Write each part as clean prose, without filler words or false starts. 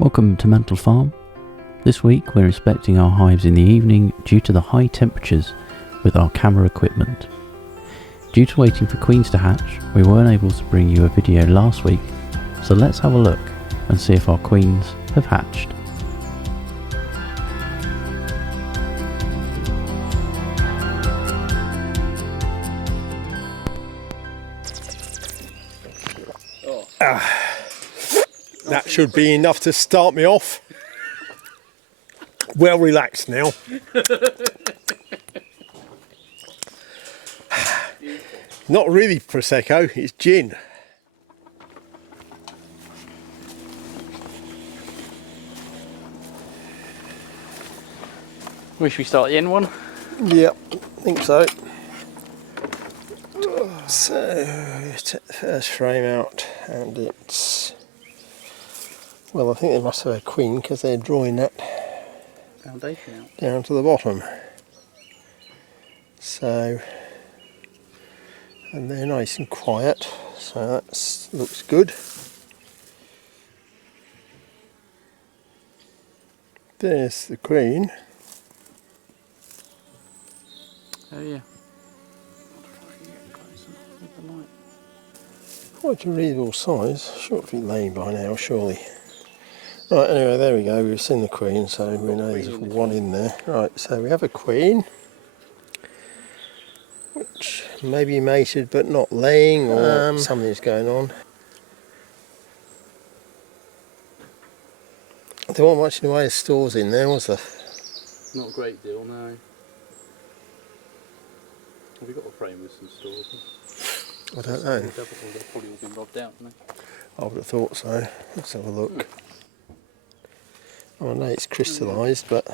Welcome to Mantel Farm. This week we're inspecting our hives in the evening due to the high temperatures with our camera equipment. Due to waiting for queens to hatch, we weren't able to bring you a video last week, so let's have a look and see if our queens have hatched. That should be enough to start me off. Well relaxed now. Not really Prosecco, it's gin. Wish we start the end one. Yep, I think so. So, take the first frame out, and it's... Well, I think they must have a queen because they're drawing that Foundation out. down to the bottom. So, and they're nice and quiet, so that looks good. There's the queen. Oh yeah. Quite a reasonable size. Should be laying by now, surely. Right, anyway, there we go. We've seen the queen, so we know there's one in there. Right, so we have a queen, which may be mated but not laying, or something's going on. There wasn't much in the way of stores in there, was there? Not a great deal, no. Have we got a frame with some stores? I don't know. They've probably all been robbed out, haven't they? I would have thought so. Let's have a look. Oh, I know it's crystallised, but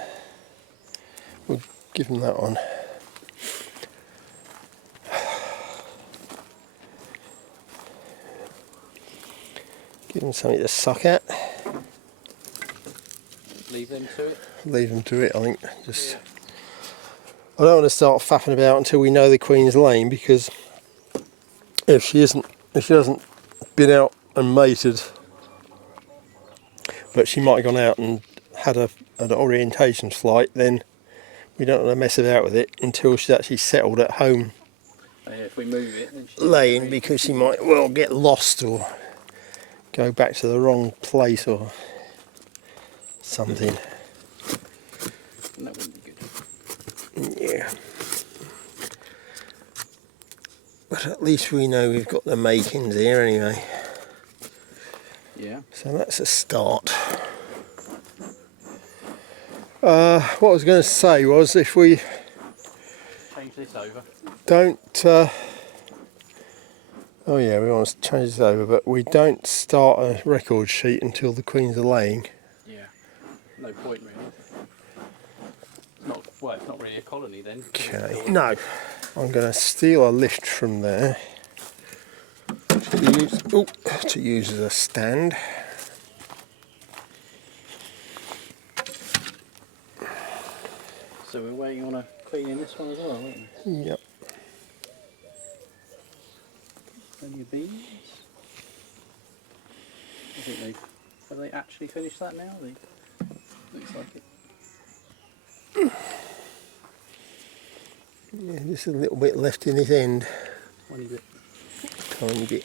we'll give them that one. Give them something to suck at. Leave them to it? Leave them to it, I think. Just. I don't want to start faffing about until we know the queen's laying, because if she hasn't been out and mated, but she might have gone out and had an orientation flight, then we don't want to mess about with it until she's actually settled at home. Oh, yeah, if we move it, then laying, because she might well get lost or go back to the wrong place or something. That wouldn't be good. Yeah. But at least we know we've got the makings here anyway. Yeah. So that's a start. What I was going to say was, if we Change this over. don't... oh yeah, we want to change this over, but we don't start a record sheet until the queens are laying. Yeah. No point really. It's not really a colony then. Okay. No. I'm going to steal a lift from there to use as a stand. So we're waiting on a queen in this one as well, aren't we? Yep. And your bees. I think have they actually finished that now? Looks like it. Yeah, just a little bit left in this end. Tiny bit. Tiny bit.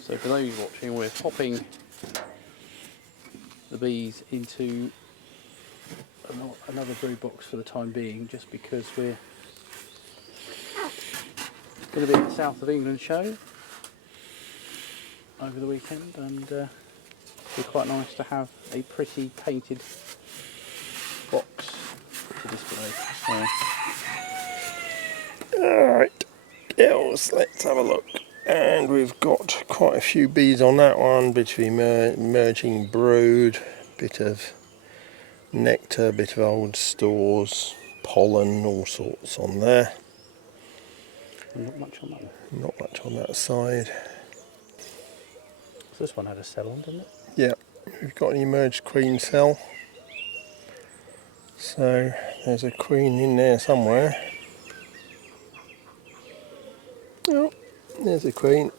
So for those watching, we're popping the bees into another brood box for the time being, just because we're going to be at the South of England show over the weekend, and it'd be quite nice to have a pretty painted box to display. So. Alright, girls, let's have a look. And we've got quite a few bees on that one, between emerging brood, bit of nectar, bit of old stores, pollen, all sorts on there. Not much on that one. Not much on that side. So this one had a cell on, didn't it? Yeah, we've got an emerged queen cell. So there's a queen in there somewhere. There's a queen.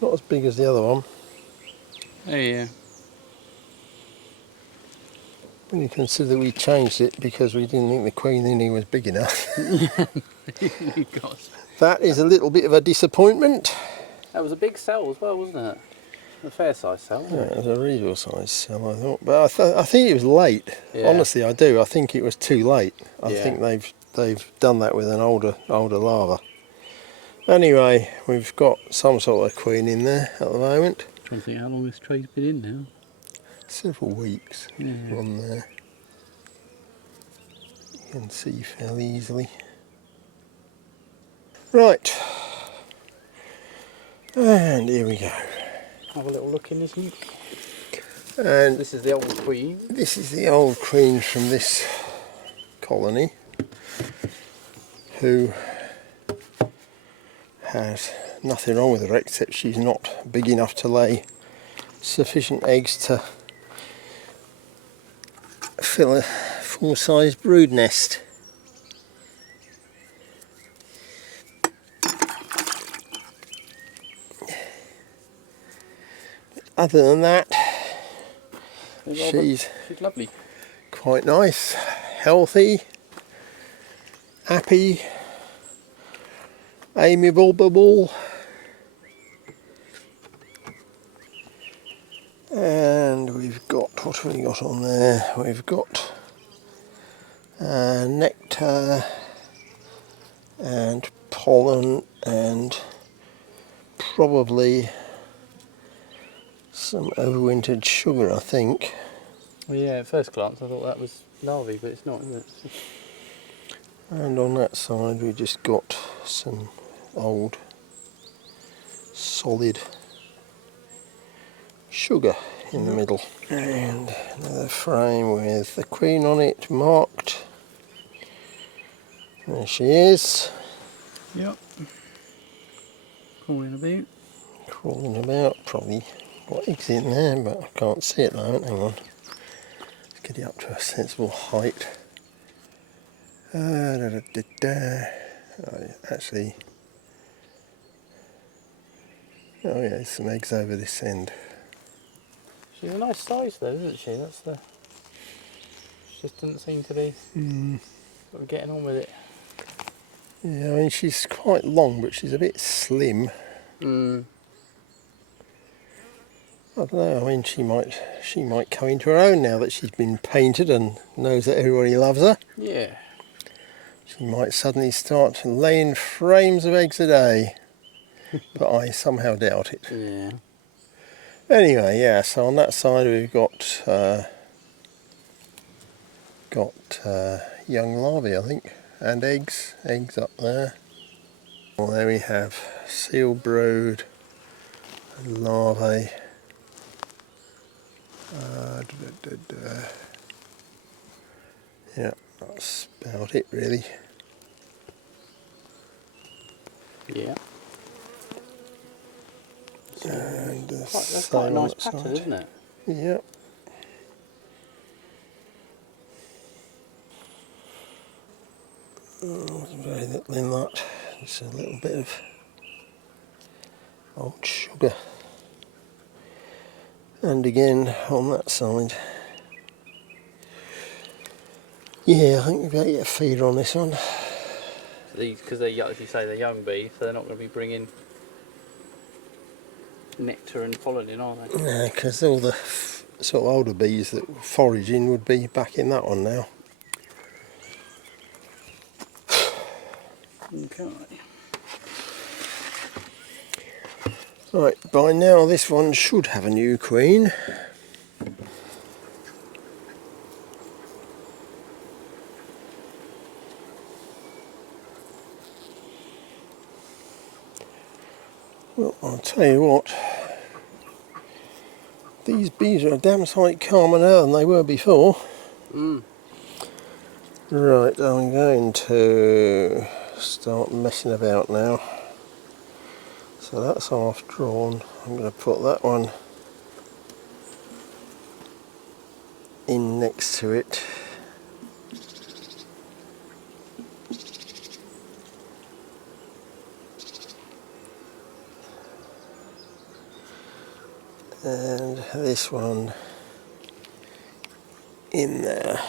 Not as big as the other one. Oh yeah. When you consider we changed it because we didn't think the queen in here was big enough. You got. That is a little bit of a disappointment. That was a big cell as well, wasn't it? A fair size cell, wasn't Yeah, it? it was a reasonable size cell, I thought. But I think it was late. Yeah. Honestly, I do. I think it was too late. I Yeah. think they've done that with an older larva. Anyway, we've got some sort of queen in there at the moment. I'm trying to think how long this tray's been in now. Several weeks Yeah. on there. You can see fairly easily. Right. And here we go. Have a little look in this nuke. And This is the old queen. this is the old queen from this colony who has nothing wrong with her except she's not big enough to lay sufficient eggs to fill a full-sized brood nest. Other than that, she's lovely. quite nice, healthy, happy, amiable, and we've got, what have we got on there? We've got nectar and pollen and probably some overwintered sugar, I think. Well, yeah, at first glance I thought that was larvae, but it's not, is it? And on that side we just got some old solid sugar in the middle. And another frame with the queen on it marked. There she is. Yep. Crawling about. Crawling about, probably got eggs in there, but I can't see it at the moment. Hang on. Let's get it up to a sensible height. Actually, oh yeah, there's some eggs over this end. She's a nice size though, isn't she? That's the. She just doesn't seem to be sort of getting on with it. Yeah, I mean she's quite long, but she's a bit slim. Mm. I don't know. I mean, she might come into her own now that she's been painted and knows that everybody loves her. Yeah. She might suddenly start laying frames of eggs a day, but I somehow doubt it. Yeah. Anyway, yeah. So on that side we've got young larvae, I think, and eggs up there. Well, there we have seal brood and larvae. Yeah, that's about it really. Yeah. And That's quite a nice pattern, isn't it? Yeah. Oh, there's very little in that. Just a little bit of old sugar. And again on that side. Yeah, I think we've got to get a feeder on this one. These, because they're, as you say, they're young bees, so they're not going to be bringing nectar and pollen in, are they? Yeah, because all the sort of older bees that were foraging would be back in that one now. Okay. Right, by now this one should have a new queen. Well, I'll tell you what, these bees are a damn sight calmer now than they were before. Mm. Right, I'm going to start messing about now. So that's half drawn. I'm going to put that one in next to it. and this one in there.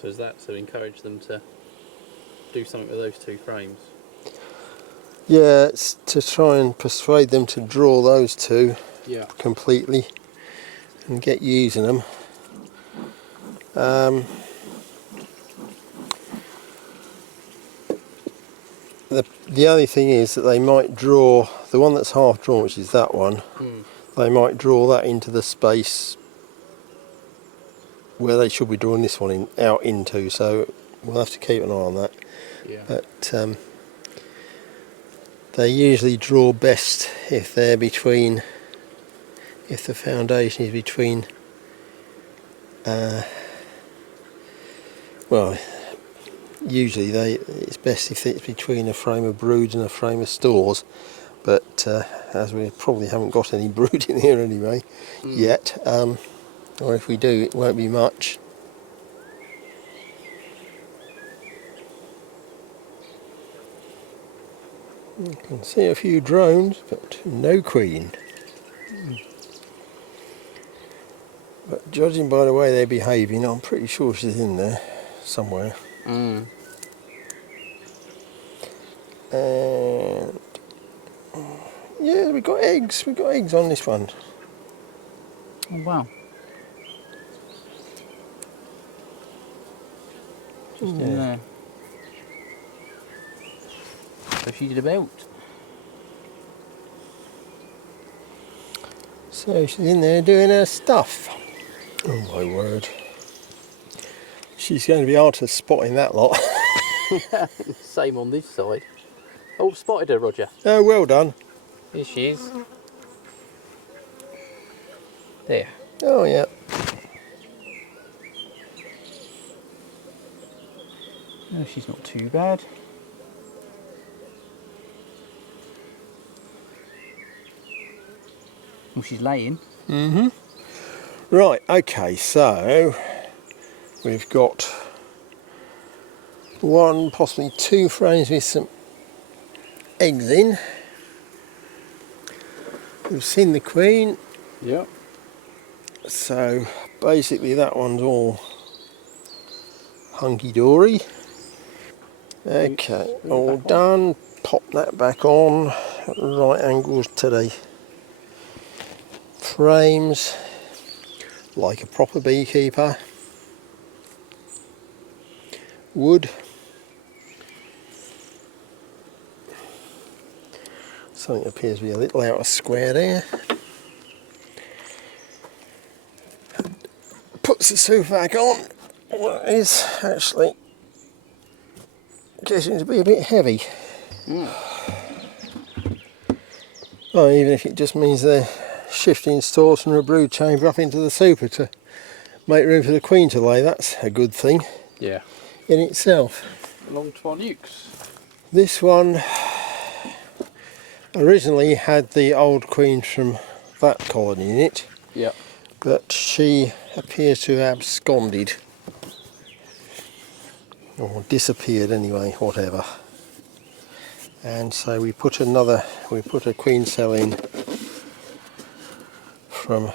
So is that to encourage them to do something with those two frames? Yeah, it's to try and persuade them to draw those two completely and get using them. The only thing is that they might draw the one that's half drawn, which is that one. They might draw that into the space where they should be drawing this one out into. So we'll have to keep an eye on that. Yeah. But they usually draw best if they're between. If the foundation is between. Well, usually it's best if it's between a frame of broods and a frame of stores, but as we probably haven't got any brood in here anyway yet, or if we do, it won't be much. You can see a few drones, but no queen. But judging by the way they're behaving, I'm pretty sure she's in there somewhere. And yeah, we got eggs. We got eggs on this one. Oh wow. Just in there. So she did about. So she's in there doing her stuff. Oh my word. She's going to be hard to spot in that lot. Same on this side. Oh, spotted her, Roger. Oh, well done. Here she is. There. Oh yeah. No, she's not too bad. Well, she's laying. Right, okay, so we've got one, possibly two frames with some eggs in. We've seen the queen, Yep. so basically that one's all hunky-dory. Okay, all done. Pop that back on, right angles to the frames, like a proper beekeeper would. Something appears to be a little out of square there. Puts the sofa back on. Well, it is actually getting to be a bit heavy. Well, even if it just means they're shifting stores from a brood chamber up into the super to make room for the queen to lay, that's a good thing Yeah. in itself. Along to our nukes. This one originally had the old queen from that colony in it, Yep. but she appears to have absconded or disappeared anyway, whatever. And so we put a queen cell in from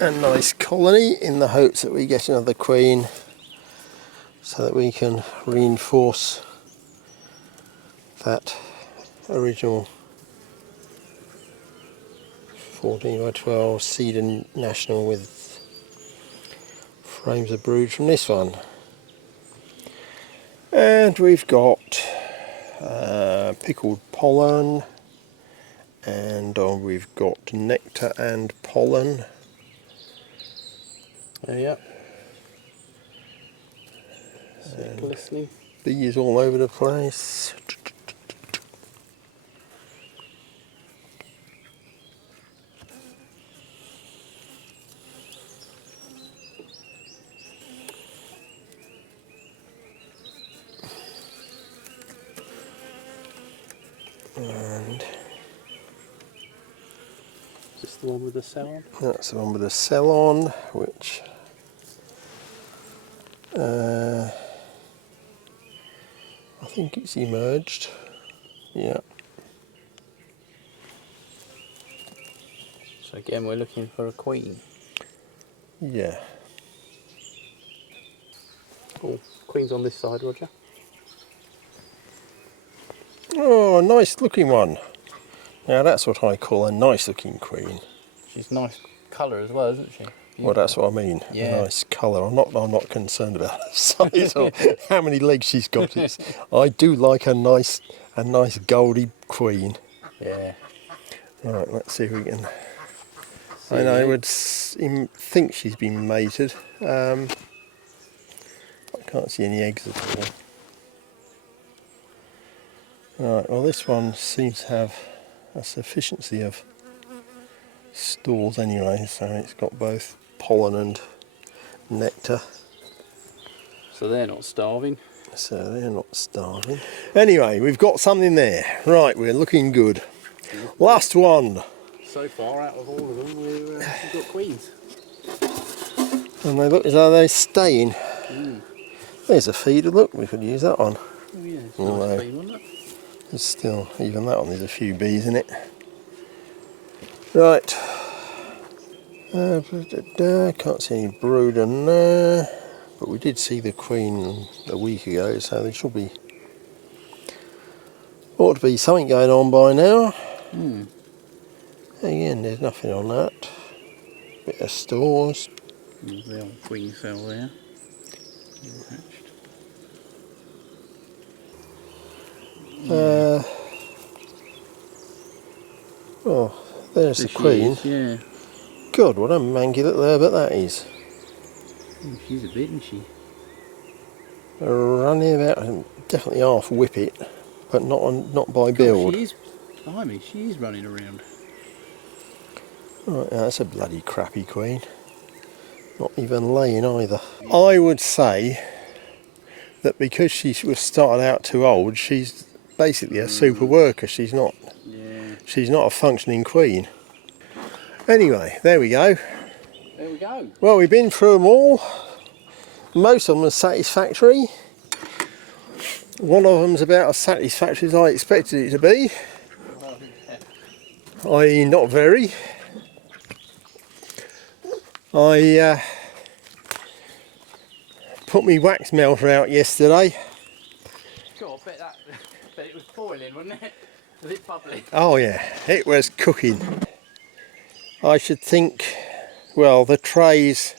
a nice colony in the hopes that we get another queen so that we can reinforce that original 14 by 12 Cedar National with frames of brood from this one. And we've got pickled pollen, and we've got nectar and pollen. Yep. Glistening. Bees all over the place. And Is this the one with the cell on? that's the one with the cell on, which I think it's emerged. Yeah. So again, we're looking for a queen. Yeah. Oh, queen's on this side, Roger. Oh, a nice looking one. Now that's what I call a nice looking queen. She's nice colour as well, isn't she? Well, Beautiful. that's what I mean. Yeah. A nice colour. I'm not concerned about her size or how many legs she's got. I do like a nice goldy queen. Yeah. Right, let's see if we can. See And I you. would think she's been mated. I can't see any eggs at all. Right, well this one seems to have a sufficiency of stools anyway, so it's got both pollen and nectar. So they're not starving. So they're not starving. Anyway, we've got something there. Right, we're looking good. Last one. So far, out of all of them, we've got queens. And they look as though they're staying. Mm. There's a feeder, look, we could use that one. Oh yeah, it's Although- nice queen, wasn't it? There's still, even that one, there's a few bees in it. Right. Can't see any brood in there. But we did see the queen a week ago, so there should be, ought to be something going on by now. Mm. Again, there's nothing on that. Bit of stores. There's the old queen cell there. Hatched. Oh, there's the There she queen. is, yeah. God, what a mangy little herb that is. Oh, she's a bit, isn't she? Running about, definitely half whippet, but not by God, build. she is, blimey, she is running around. Right, that's a bloody crappy queen. Not even laying either. I would say that because she was started out too old, she's basically a super worker. She's not a functioning queen. Anyway, there we go. There we go. Well, we've been through them all. Most of them are satisfactory. One of them's about as satisfactory as I expected it to be. I.e. not very. I put my wax melter out yesterday. God, I bet it was boiling, wasn't it? Was it bubbly? Oh yeah, it was cooking. I should think, well, the trays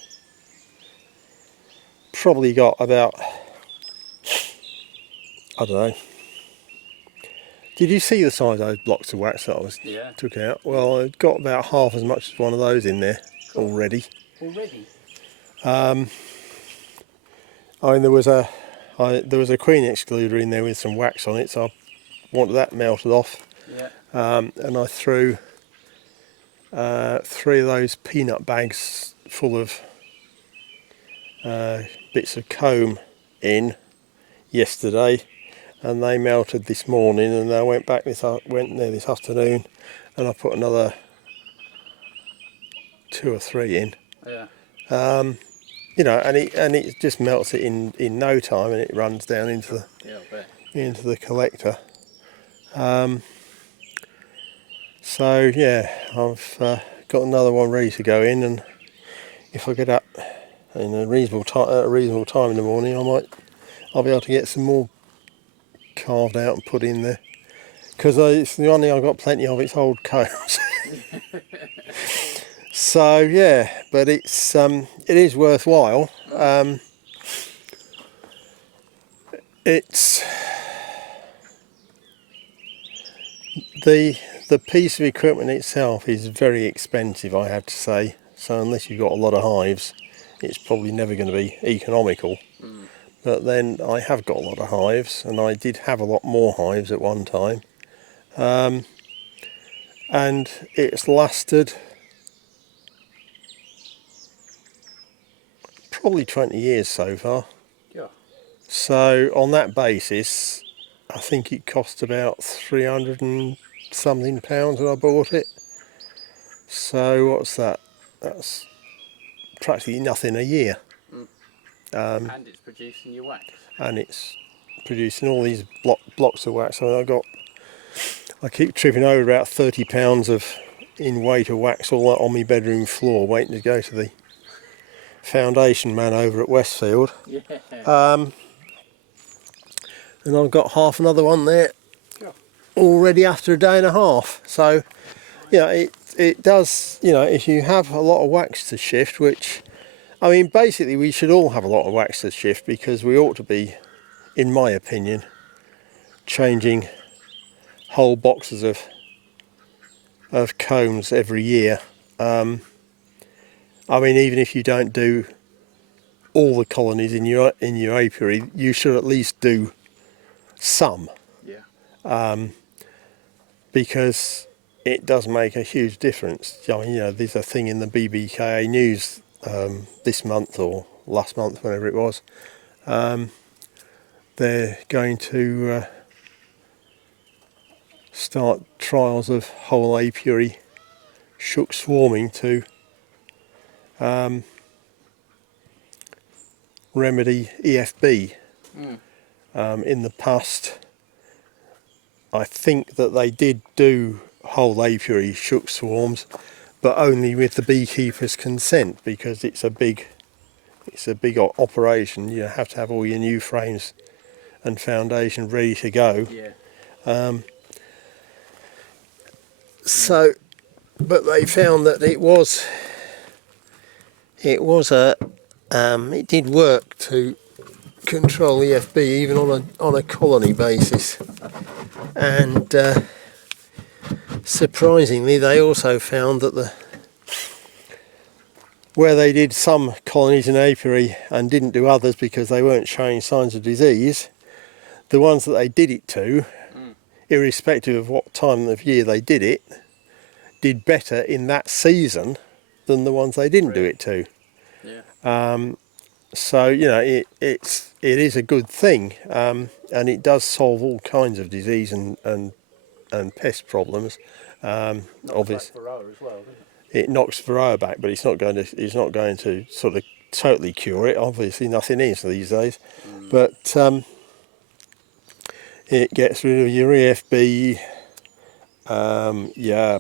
probably got about, I don't know. Did you see the size of those blocks of wax that I took out? Well, I've got about half as much as one of those in there already. Already? I mean, there was a queen excluder in there with some wax on it, so I wanted that melted off. Yeah. And I threw 3 of those peanut bags full of bits of comb in yesterday, and they melted this morning. And I went there this afternoon, and I put another 2 or 3 in. Yeah. You know, and it just melts it in no time, and it runs down into the collector. So yeah, I've got another one ready to go in, and if I get up in a reasonable time in the morning, I'll be able to get some more carved out and put in there. Because it's the one thing I've got plenty of, it's old combs. So yeah, but it is worthwhile. It's the piece of equipment itself is very expensive, I have to say. So unless you've got a lot of hives, it's probably never going to be economical. But then I have got a lot of hives, and I did have a lot more hives at one time. And it's lasted probably 20 years so far. Yeah. So on that basis, I think it cost about 300 and something pounds when I bought it. So what's that? That's practically nothing a year. And it's producing your wax. And it's producing all these blocks of wax. So I keep tripping over about 30 pounds in weight of wax all that on my bedroom floor, waiting to go to the foundation man over at Westfield. Yeah. And I've got half another one there Sure. already after a day and a half. So, it does, if you have a lot of wax to shift, which, I mean, basically we should all have a lot of wax to shift, because we ought to be, in my opinion, changing whole boxes of combs every year. I mean, even if you don't do all the colonies in your apiary, you should at least do some, Yeah. because it does make a huge difference. I mean, there's a thing in the BBKA news this month or last month, whenever it was. They're going to start trials of whole apiary shook swarming to remedy EFB. In the past, I think that they did do whole apiary shook swarms, but only with the beekeeper's consent, because it's a big operation. You have to have all your new frames and foundation ready to go. Yeah. So, but they found that it did work to control EFB even on a colony basis, and surprisingly, they also found that where they did some colonies in apiary and didn't do others because they weren't showing signs of disease, the ones that they did it to, irrespective of what time of year they did it, did better in that season than the ones they didn't do it to. Yeah. So it is a good thing, and it does solve all kinds of disease and pest problems. Obviously, Varroa as well, doesn't it? it knocks Varroa back, but it's not going to sort of totally cure it. Obviously, nothing is these days, but it gets rid of your EFB, your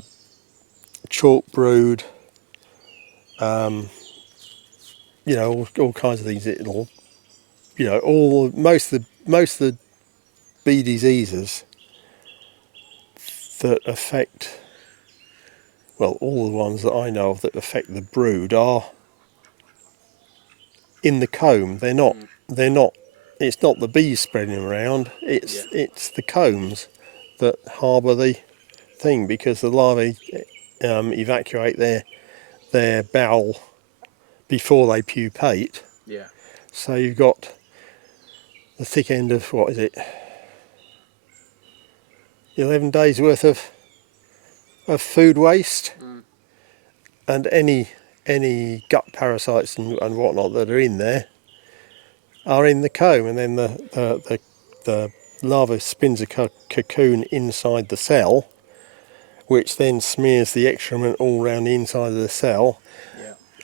chalk brood, all kinds of things. It'll, most of the bee diseases that affect, well, all the ones that I know of that affect the brood are in the comb. They're not. It's not the bees spreading them around. It's the combs that harbour the thing, because the larvae evacuate their bowel before they pupate. Yeah. So you've got the thick end of, what is it, 11 days worth of food waste, and any gut parasites and whatnot that are in there are in the comb, and then the larva spins a cocoon inside the cell, which then smears the excrement all around the inside of the cell,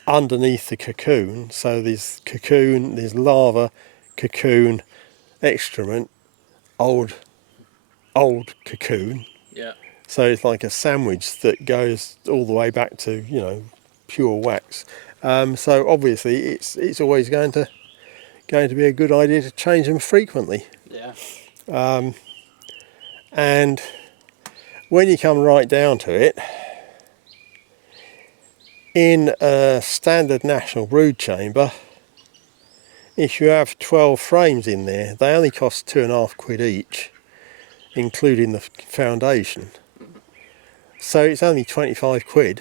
underneath the cocoon. So there's cocoon, there's larva, cocoon, excrement, old cocoon. Yeah. So it's like a sandwich that goes all the way back to pure wax. So obviously it's always going to be a good idea to change them frequently. Yeah. And when you come right down to it, in a standard national brood chamber, if you have 12 frames in there, they only cost £2.50 each, including the foundation. So it's only £25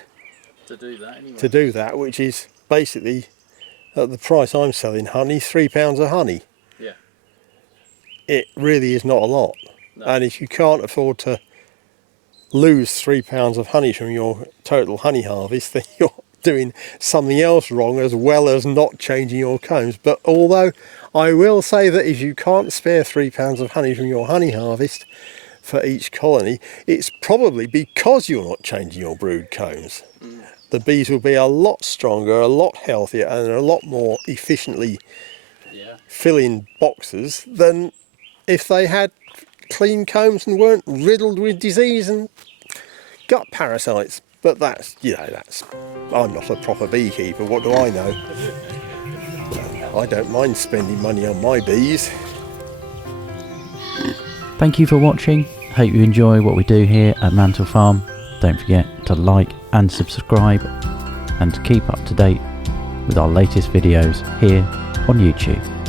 To do that anyway. to do that, which is basically, at the price I'm selling honey, £3 of honey. Yeah. It really is not a lot. No. And if you can't afford to lose £3 of honey from your total honey harvest, then you're doing something else wrong, as well as not changing your combs. But although I will say that if you can't spare £3 of honey from your honey harvest for each colony, it's probably because you're not changing your brood combs. The bees will be a lot stronger, a lot healthier, and a lot more efficiently filling boxes than if they had clean combs and weren't riddled with disease and gut parasites. But that's, you know, that's, I'm not a proper beekeeper, what do I know? I don't mind spending money on my bees. Thank you for watching. Hope you enjoy what we do here at Mantel Farm. Don't forget to like and subscribe, and to keep up to date with our latest videos here on YouTube.